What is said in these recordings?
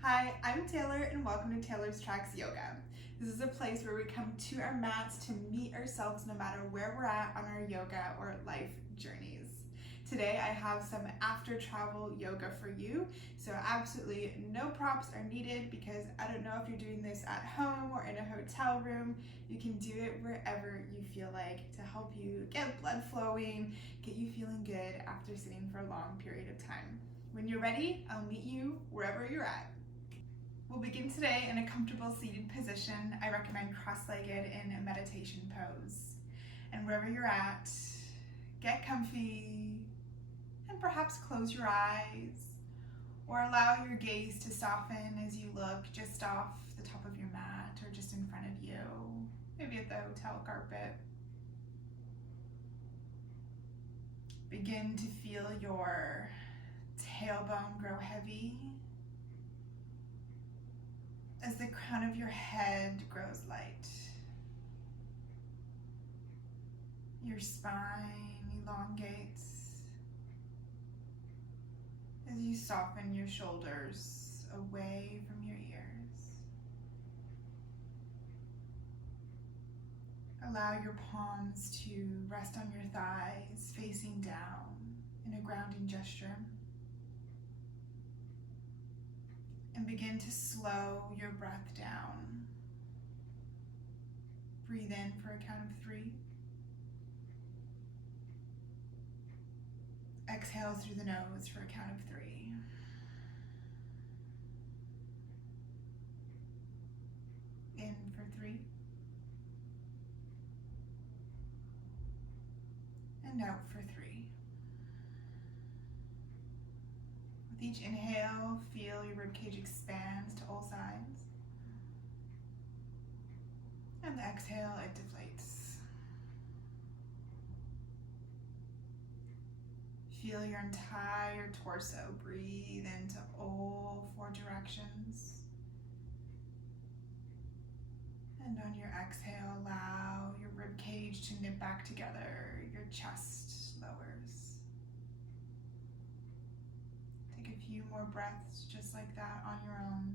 Hi, I'm Taylor and welcome to Taylor's Tracks Yoga. This is a place where we come to our mats to meet ourselves no matter where we're at on our yoga or life journeys. Today I have some after travel yoga for you, so absolutely no props are needed because I don't know if you're doing this at home or in a hotel room. You can do it wherever you feel like to help you get blood flowing, get you feeling good after sitting for a long period of time. When you're ready, I'll meet you wherever you're at. We'll begin today in a comfortable seated position. I recommend cross-legged in a meditation pose. And wherever you're at, get comfy and perhaps close your eyes or allow your gaze to soften as you look just off the top of your mat or just in front of you, maybe at the hotel carpet. Begin to feel your tailbone grow heavy as the crown of your head grows light. Your spine elongates as you soften your shoulders away from your ears. Allow your palms to rest on your thighs, facing down in a grounding gesture. And begin to slow your breath down. Breathe in for a count of 3. Exhale through the nose for a count of 3. In for 3. And out for 3. With each inhale, feel your ribcage expands to all sides. And the exhale, it deflates. Feel your entire torso breathe into all 4 directions. And on your exhale, allow your ribcage to knit back together, your chest lowers. Take a few more breaths just like that on your own.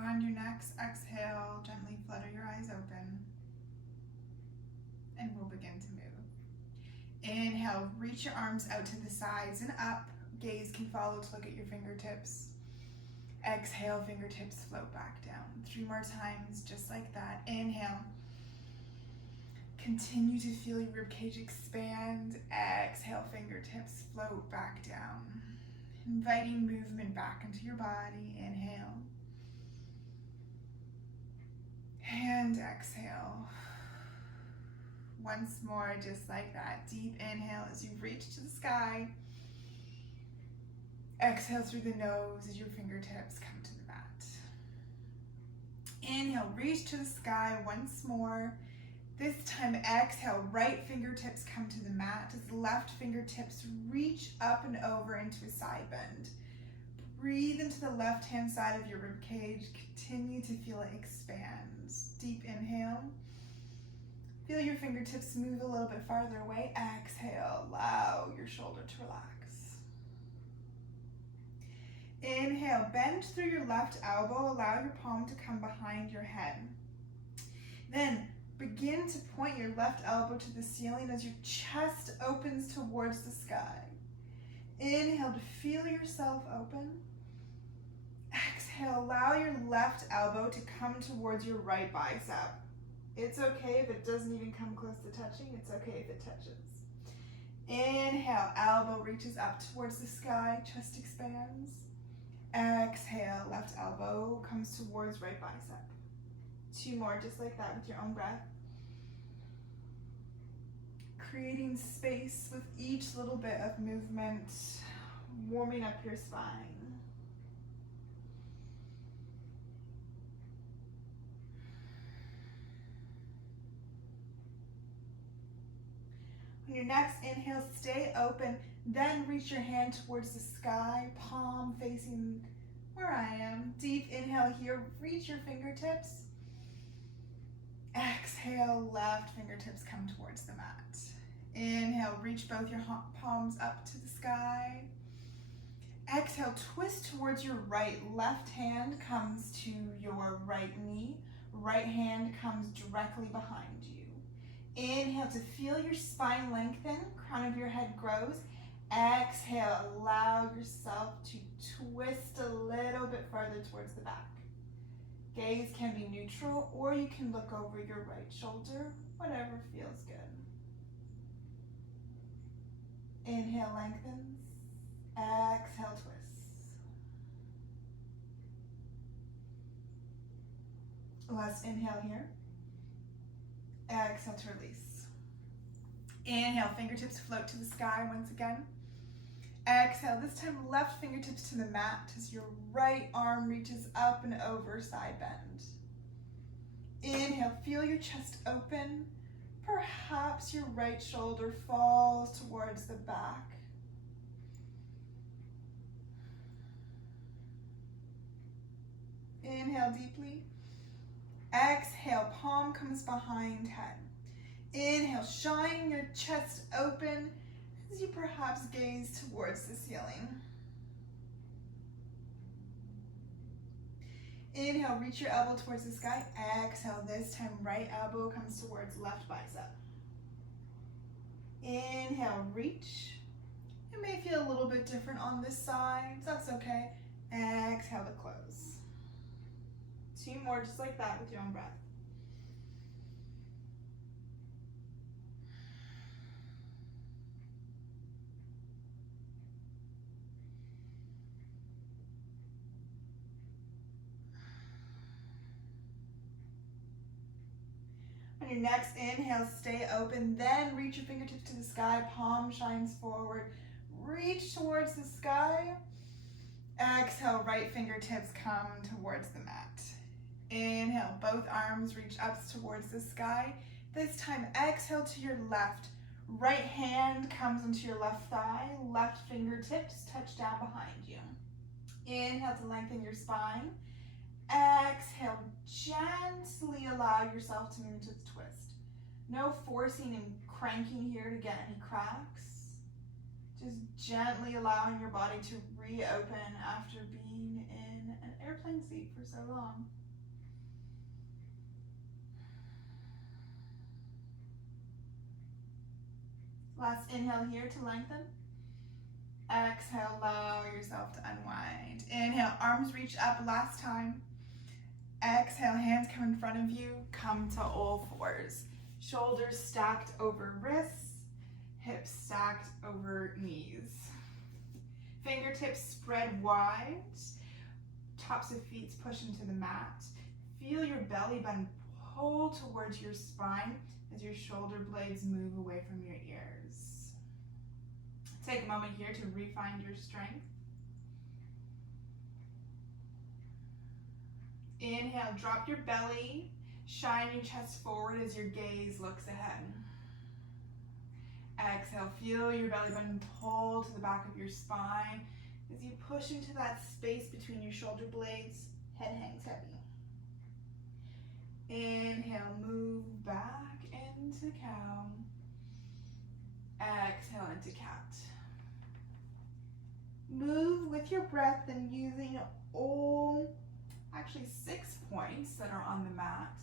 And on your next exhale, gently flutter your eyes open. And we'll begin to move. Inhale, reach your arms out to the sides and up. Gaze can follow to look at your fingertips. Exhale, fingertips float back down. 3 more times, just like that. Inhale. Continue to feel your ribcage expand. Exhale, fingertips float back down. Inviting movement back into your body. Inhale. And exhale. Once more, just like that. Deep inhale as you reach to the sky. Exhale through the nose as your fingertips come to the mat. Inhale, reach to the sky once more. This time, exhale, right fingertips come to the mat as left fingertips reach up and over into a side bend. Breathe into the left-hand side of your ribcage. Continue to feel it expand. Deep inhale. Feel your fingertips move a little bit farther away. Exhale, allow your shoulder to relax. Inhale, bend through your left elbow. Allow your palm to come behind your head. Then begin to point your left elbow to the ceiling as your chest opens towards the sky. Inhale to feel yourself open. Exhale, allow your left elbow to come towards your right bicep. It's okay if it doesn't even come close to touching. It's okay if it touches. Inhale, elbow reaches up towards the sky, chest expands. Exhale, left elbow comes towards right bicep. 2 more just like that with your own breath. Creating space with each little bit of movement, warming up your spine. On your next inhale, stay open, then reach your hand towards the sky, palm facing where I am. Deep inhale here, reach your fingertips. Exhale, left fingertips come towards the mat. Inhale, reach both your palms up to the sky. Exhale, twist towards your right. Left hand comes to your right knee. Right hand comes directly behind you. Inhale to feel your spine lengthen, crown of your head grows. Exhale, allow yourself to twist a little bit further towards the back. Gaze can be neutral, or you can look over your right shoulder, whatever feels good. Inhale, lengthens. Exhale, twists. Last inhale here. Exhale to release. Inhale, fingertips float to the sky once again. Exhale, this time left fingertips to the mat as your right arm reaches up and over, side bend. Inhale, feel your chest open. Perhaps your right shoulder falls towards the back. Inhale deeply. Exhale, palm comes behind head. Inhale, shine your chest open as you perhaps gaze towards the ceiling. Inhale, reach your elbow towards the sky. Exhale, this time right elbow comes towards left bicep. Inhale, reach. It may feel a little bit different on this side, so that's okay. Exhale to close. 2 more just like that with your own breath. On your next inhale, stay open, then reach your fingertips to the sky, palm shines forward, reach towards the sky. Exhale, right fingertips come towards the mat. Inhale, both arms reach up towards the sky. This time, exhale to your left. Right hand comes into your left thigh, left fingertips touch down behind you. Inhale to lengthen your spine. Exhale, gently allow yourself to move into the twist. No forcing and cranking here to get any cracks. Just gently allowing your body to reopen after being in an airplane seat for so long. Last inhale here to lengthen. Exhale, allow yourself to unwind. Inhale, arms reach up last time. Exhale, hands come in front of you, come to all fours. Shoulders stacked over wrists, hips stacked over knees. Fingertips spread wide, tops of feet push into the mat. Feel your belly button pull towards your spine as your shoulder blades move away from your ears. Take a moment here to refine your strength. Inhale, drop your belly, shine your chest forward as your gaze looks ahead. Exhale, feel your belly button pull to the back of your spine as you push into that space between your shoulder blades, head hangs heavy. Inhale, move back into cow. Exhale into cat. Move with your breath and using all, actually 6 points that are on the mat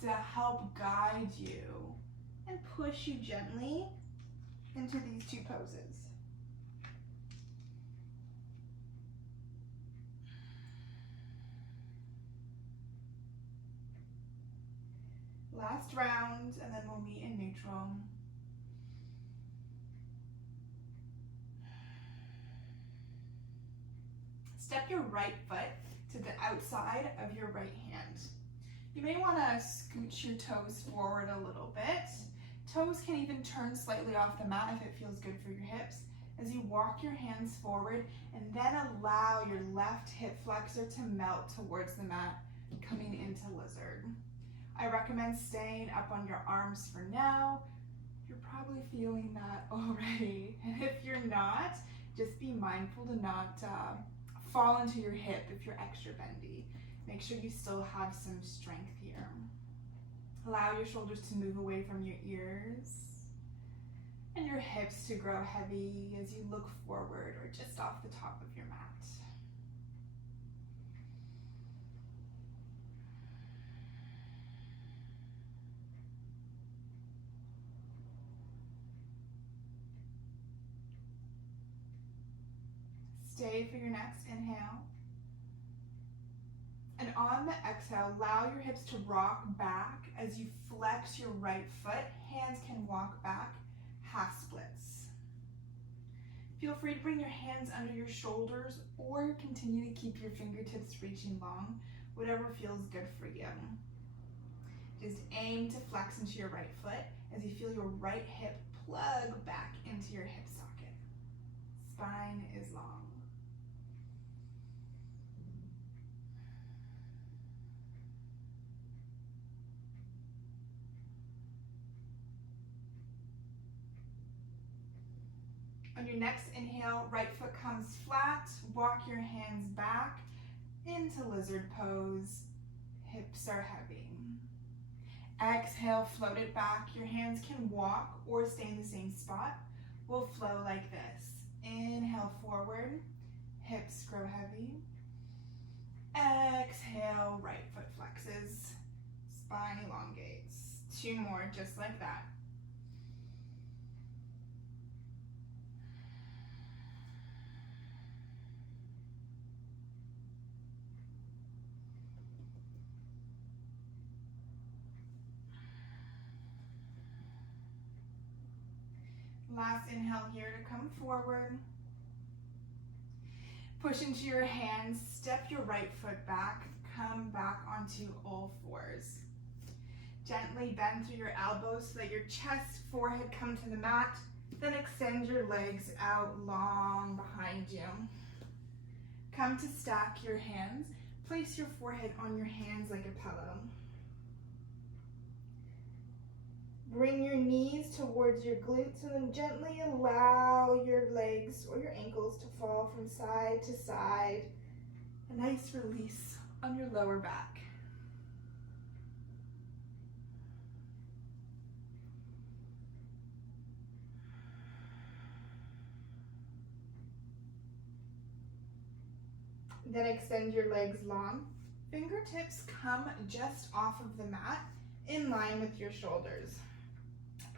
to help guide you and push you gently into these 2 poses. Last round, and then we'll meet in neutral. Step your right foot to the outside of your right hand. You may want to scooch your toes forward a little bit. Toes can even turn slightly off the mat if it feels good for your hips. As you walk your hands forward and then allow your left hip flexor to melt towards the mat, coming into lizard. I recommend staying up on your arms for now. You're probably feeling that already. And if you're not, just be mindful to not fall into your hip if you're extra bendy. Make sure you still have some strength here. Allow your shoulders to move away from your ears and your hips to grow heavy as you look forward or just off the top of your mat. Stay for your next inhale. And on the exhale, allow your hips to rock back as you flex your right foot. Hands can walk back, half splits. Feel free to bring your hands under your shoulders or continue to keep your fingertips reaching long, whatever feels good for you. Just aim to flex into your right foot as you feel your right hip plug back into your hip socket. Spine is long. On your next inhale, right foot comes flat, walk your hands back into lizard pose, hips are heavy. Exhale, float it back. Your hands can walk or stay in the same spot. We'll flow like this. Inhale forward, hips grow heavy. Exhale, right foot flexes, spine elongates. 2 more, just like that. Last inhale here to come forward. Push into your hands, step your right foot back, come back onto all fours. Gently bend through your elbows so that your chest, forehead come to the mat, then extend your legs out long behind you. Come to stack your hands. Place your forehead on your hands like a pillow. Bring your knees towards your glutes and then gently allow your legs or your ankles to fall from side to side. A nice release on your lower back. Then extend your legs long. Fingertips come just off of the mat in line with your shoulders.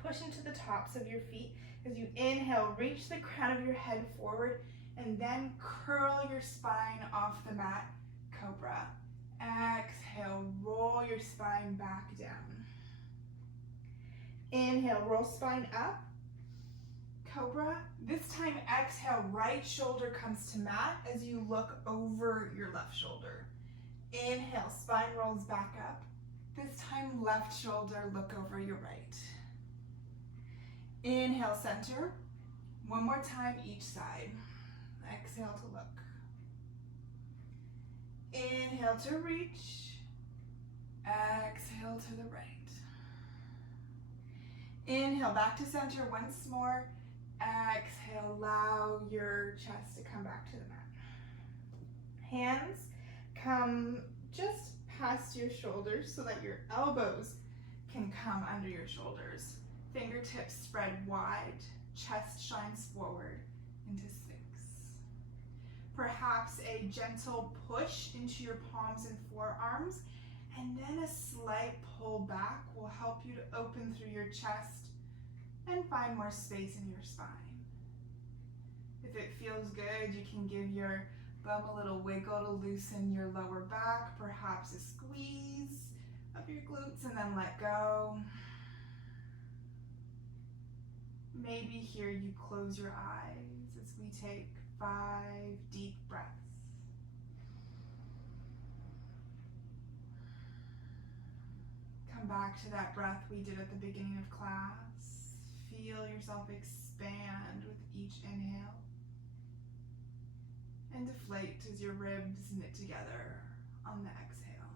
Push into the tops of your feet. As you inhale, reach the crown of your head forward and then curl your spine off the mat, cobra. Exhale, roll your spine back down. Inhale, roll spine up, cobra. This time, exhale, right shoulder comes to mat as you look over your left shoulder. Inhale, spine rolls back up. This time, left shoulder, look over your right. Inhale, center. One more time, each side. Exhale to look. Inhale to reach. Exhale to the right. Inhale, back to center once more. Exhale, allow your chest to come back to the mat. Hands come just past your shoulders so that your elbows can come under your shoulders. Fingertips spread wide, chest shines forward into 6. Perhaps a gentle push into your palms and forearms, and then a slight pull back will help you to open through your chest and find more space in your spine. If it feels good, you can give your bum a little wiggle to loosen your lower back, perhaps a squeeze of your glutes and then let go. Maybe here you close your eyes as we take 5 deep breaths. Come back to that breath we did at the beginning of class. Feel yourself expand with each inhale and deflate as your ribs knit together on the exhale.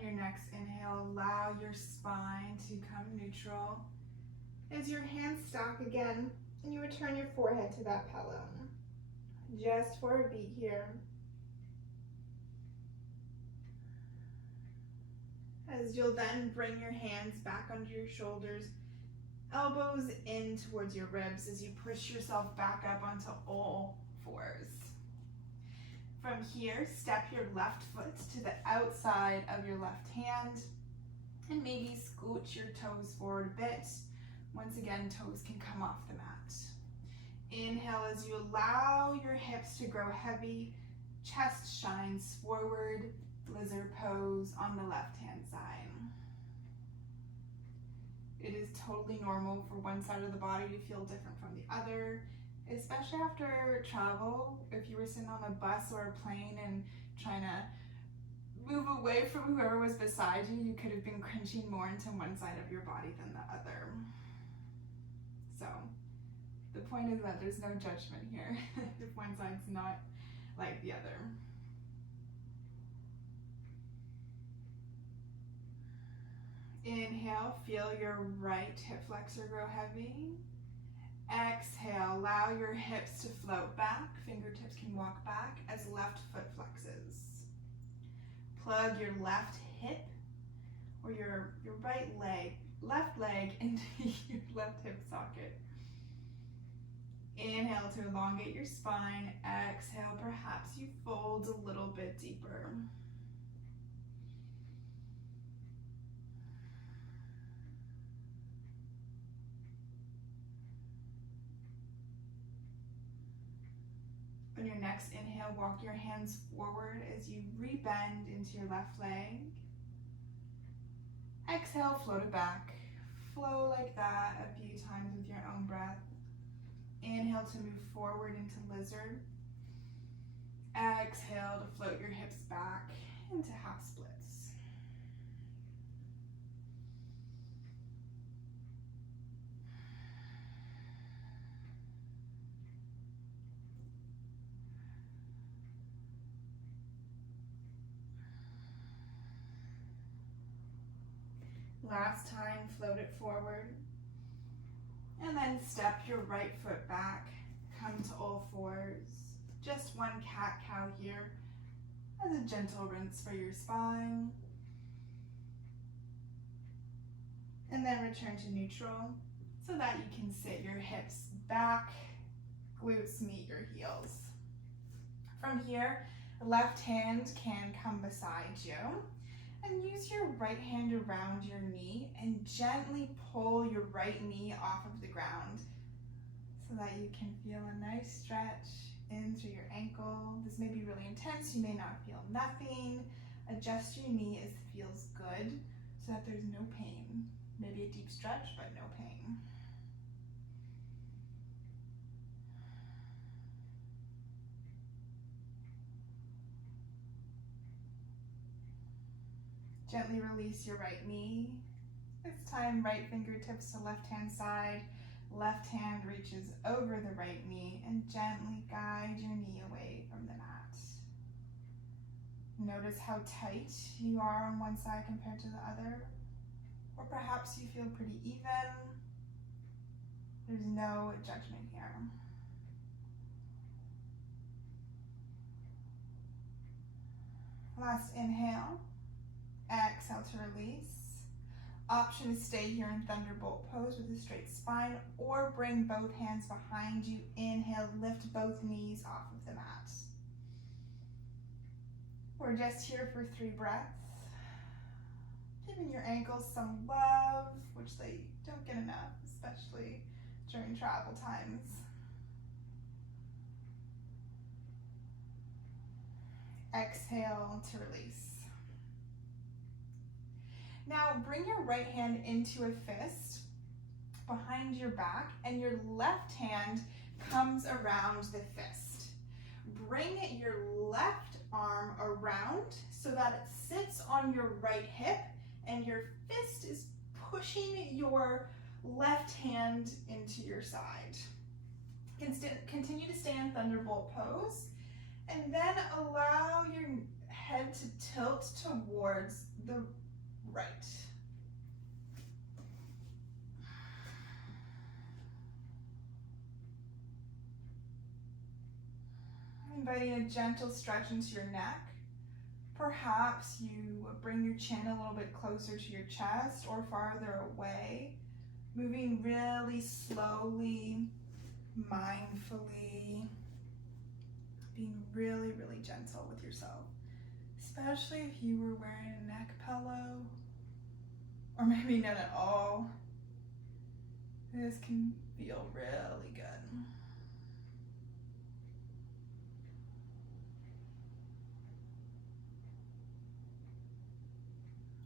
On your next inhale, allow your spine to come neutral as your hands stack again and you return your forehead to that pillow. Just for a beat here. As you'll then bring your hands back under your shoulders, elbows in towards your ribs as you push yourself back up onto all fours. From here, step your left foot to the outside of your left hand and maybe scooch your toes forward a bit. Once again, toes can come off the mat. Inhale as you allow your hips to grow heavy, chest shines forward, lizard pose on the left hand side. It is totally normal for one side of the body to feel different from the other, especially after travel. If you were sitting on a bus or a plane and trying to move away from whoever was beside you, you could have been crunching more into one side of your body than the other. So the point is that there's no judgment here if one side's not like the other. Inhale, feel your right hip flexor grow heavy. Exhale, allow your hips to float back. Fingertips can walk back as left foot flexes. Plug your left hip or your left leg into your left hip socket. Inhale to elongate your spine. Exhale, perhaps you fold a little bit deeper. On your next inhale, walk your hands forward as you rebend into your left leg. Exhale, float it back. Flow like that a few times with your own breath. Inhale to move forward into lizard. Exhale to float your hips back into half splits. Last time, float it forward. And then step your right foot back, come to all fours. Just one cat-cow here as a gentle rinse for your spine. And then return to neutral so that you can sit your hips back, glutes meet your heels. From here, left hand can come beside you. And use your right hand around your knee and gently pull your right knee off of the ground so that you can feel a nice stretch in through your ankle. This may be really intense, you may not feel nothing. Adjust your knee as it feels good so that there's no pain. Maybe a deep stretch, but no pain. Gently release your right knee. This time, right fingertips to left hand side. Left hand reaches over the right knee and gently guide your knee away from the mat. Notice how tight you are on one side compared to the other. Or perhaps you feel pretty even. There's no judgment here. Last inhale. Exhale to release. Option is stay here in thunderbolt pose with a straight spine or bring both hands behind you. Inhale, lift both knees off of the mat. We're just here for 3 breaths. Giving your ankles some love, which they don't get enough, especially during travel times. Exhale to release. Now bring your right hand into a fist behind your back and your left hand comes around the fist. Bring your left arm around so that it sits on your right hip and your fist is pushing your left hand into your side. Continue to stay in thunderbolt pose and then allow your head to tilt towards the right. Inviting a gentle stretch into your neck. Perhaps you bring your chin a little bit closer to your chest or farther away, moving really slowly, mindfully, being really, really gentle with yourself, especially if you were wearing a neck pillow, or maybe none at all. This can feel really good.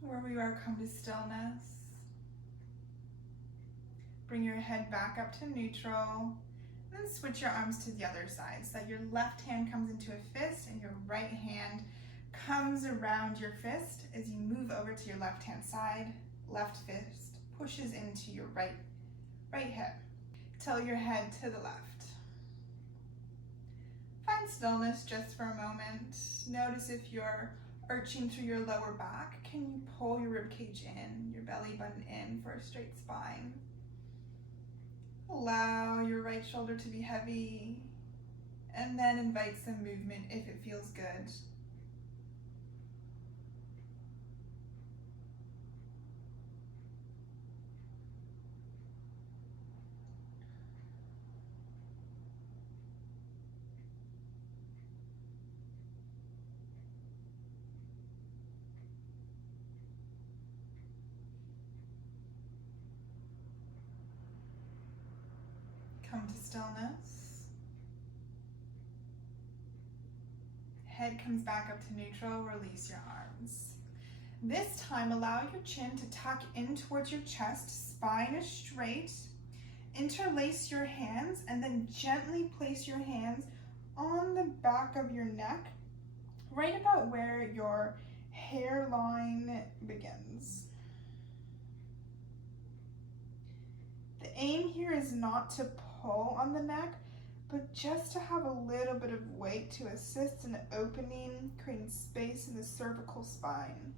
Wherever you are, come to stillness. Bring your head back up to neutral. And then switch your arms to the other side so that your left hand comes into a fist and your right hand comes around your fist as you move over to your left hand side. Left fist pushes into your right hip. Tilt your head to the left. Find stillness just for a moment. Notice if you're arching through your lower back, can you pull your ribcage in, your belly button in for a straight spine? Allow your right shoulder to be heavy, and then invite some movement if it feels good. Come to stillness. Head comes back up to neutral, release your arms. This time, allow your chin to tuck in towards your chest, spine is straight. Interlace your hands and then gently place your hands on the back of your neck, right about where your hairline begins. The aim here is not to pull on the neck, but just to have a little bit of weight to assist in opening, creating space in the cervical spine.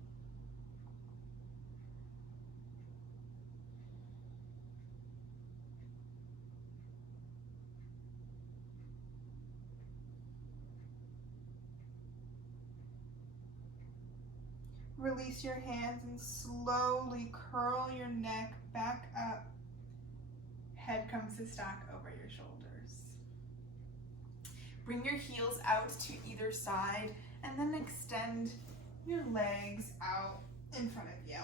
Release your hands and slowly curl your neck back up. Head comes to stack over your shoulders. Bring your heels out to either side and then extend your legs out in front of you.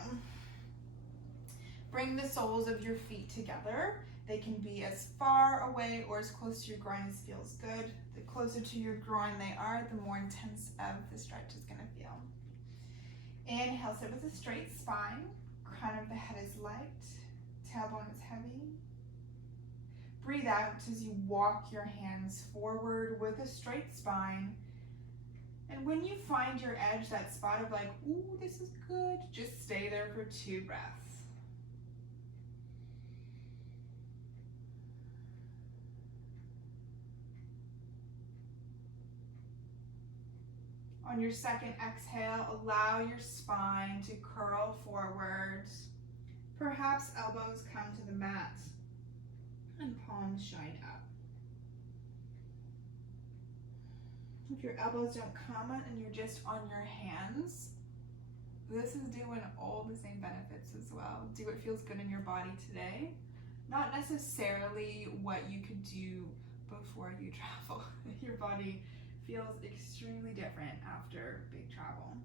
Bring the soles of your feet together. They can be as far away or as close to your groin as feels good. The closer to your groin they are, the more intense of the stretch is going to feel. Inhale, sit with a straight spine. Crown of the head is light. Tailbone is heavy. Breathe out as you walk your hands forward with a straight spine. And when you find your edge, that spot of like, ooh, this is good, just stay there for 2 breaths. On your second exhale, allow your spine to curl forward. Perhaps elbows come to the mat and palms shine up. If your elbows don't come and you're just on your hands, this is doing all the same benefits as well. Do what feels good in your body today, not necessarily what you could do before you travel. Your body feels extremely different after big travel.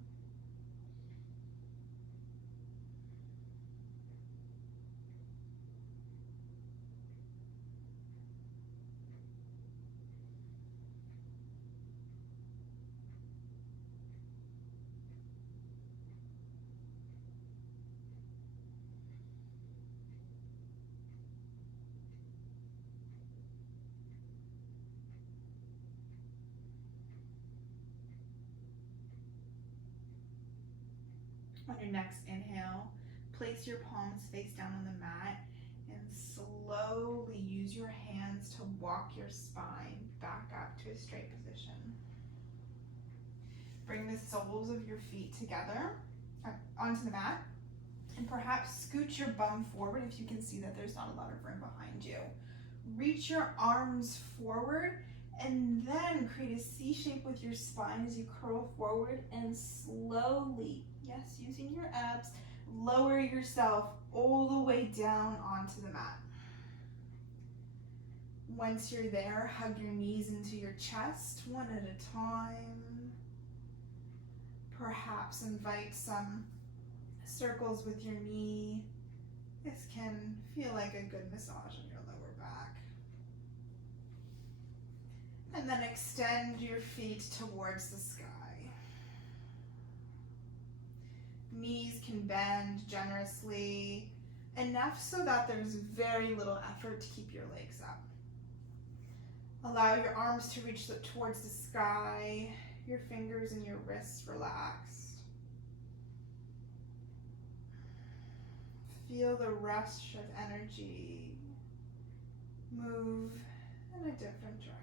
On your next inhale, place your palms face down on the mat and slowly use your hands to walk your spine back up to a straight position. Bring the soles of your feet together. onto the mat, and perhaps scoot your bum forward if you can see that there's not a lot of room behind you. Reach your arms forward and then create a C shape with your spine as you curl forward and slowly, yes, using your abs, lower yourself all the way down onto the mat. Once you're there, hug your knees into your chest one at a time. Perhaps invite some circles with your knee. This can feel like a good massage on your lower back. And then extend your feet towards the sky. Knees can bend generously, enough so that there's very little effort to keep your legs up. Allow your arms to reach towards the sky, your fingers and your wrists relaxed. Feel the rush of energy move in a different direction.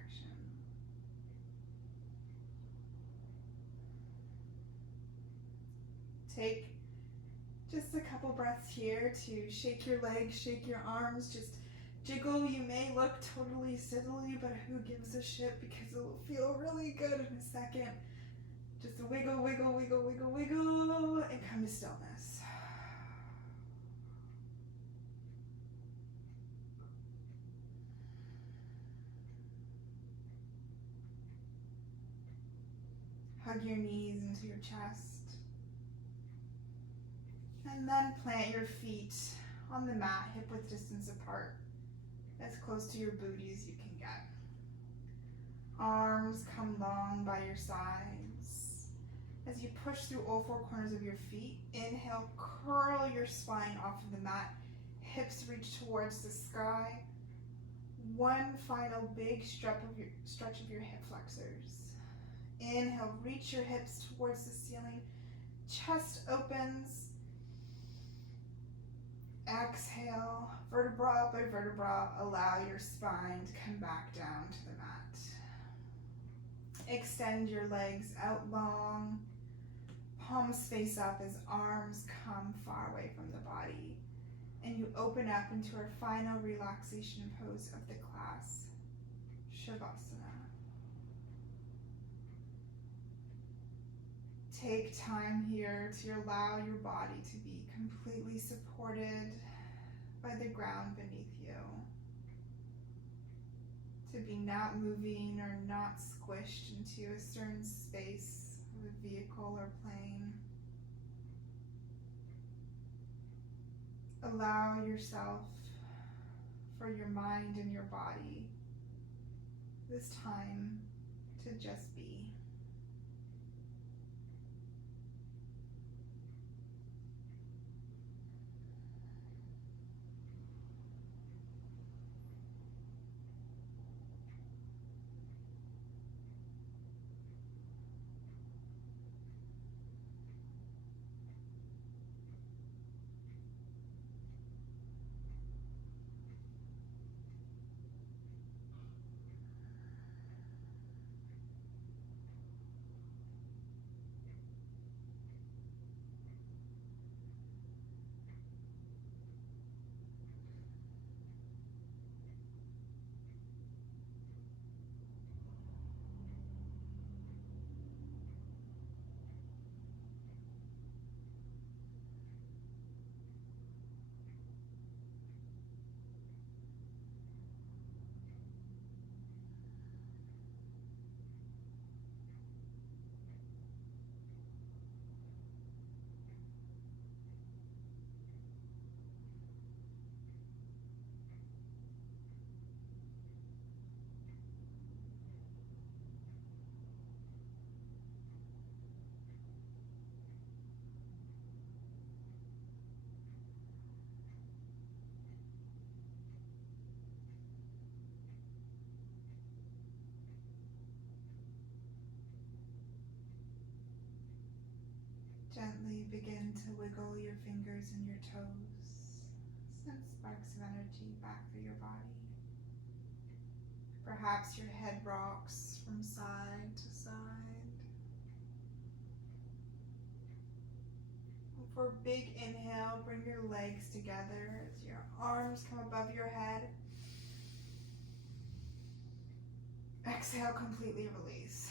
Take just a couple breaths here to shake your legs, shake your arms, just jiggle. You may look totally silly, but who gives a shit, because it will feel really good in a second. Just a wiggle, wiggle, wiggle, wiggle, wiggle, and come to stillness. Hug your knees into your chest. And then plant your feet on the mat, hip width distance apart, as close to your booty as you can get. Arms come long by your sides. As you push through all four corners of your feet, inhale, curl your spine off of the mat, hips reach towards the sky. One final big stretch of your hip flexors. Inhale, reach your hips towards the ceiling, chest opens. Exhale, vertebra by vertebra, allow your spine to come back down to the mat. Extend your legs out long, palms face up as arms come far away from the body, and you open up into our final relaxation pose of the class, Shavasana. Take time here to allow your body to be completely supported by the ground beneath you, to be not moving or not squished into a certain space of a vehicle or plane. Allow yourself, for your mind and your body, this time to just be. Gently begin to wiggle your fingers and your toes. Send sparks of energy back through your body. Perhaps your head rocks from side to side. For a big inhale, bring your legs together as your arms come above your head. Exhale, completely release.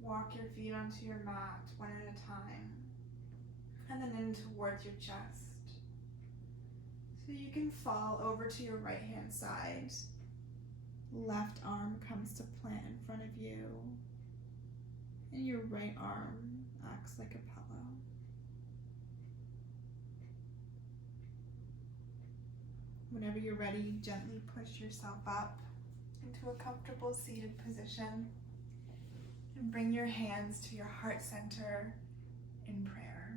Walk your feet onto your mat one at a time, and then in towards your chest. So you can fall over to your right hand side. Left arm comes to plant in front of you, and your right arm acts like a pillow. Whenever you're ready, gently push yourself up into a comfortable seated position and bring your hands to your heart center in prayer.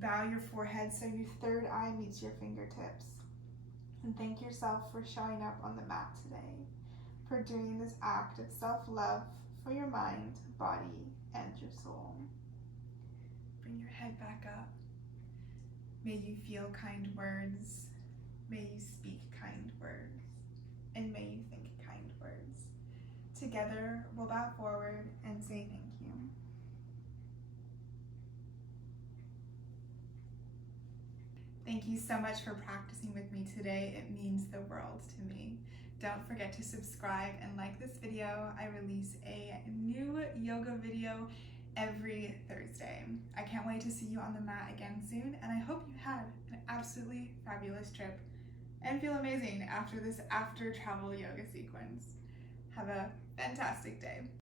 Bow your forehead so your third eye meets your fingertips. And thank yourself for showing up on the mat today, for doing this act of self-love for your mind, body, and your soul. Bring your head back up. May you feel kind words. May you speak kind words. And may you think kind words. Together, we'll bow forward and say thank you. Thank you so much for practicing with me today. It means the world to me. Don't forget to subscribe and like this video. I release a new yoga video every Thursday. I can't wait to see you on the mat again soon, and I hope you had an absolutely fabulous trip and feel amazing after this after travel yoga sequence. Have a fantastic day.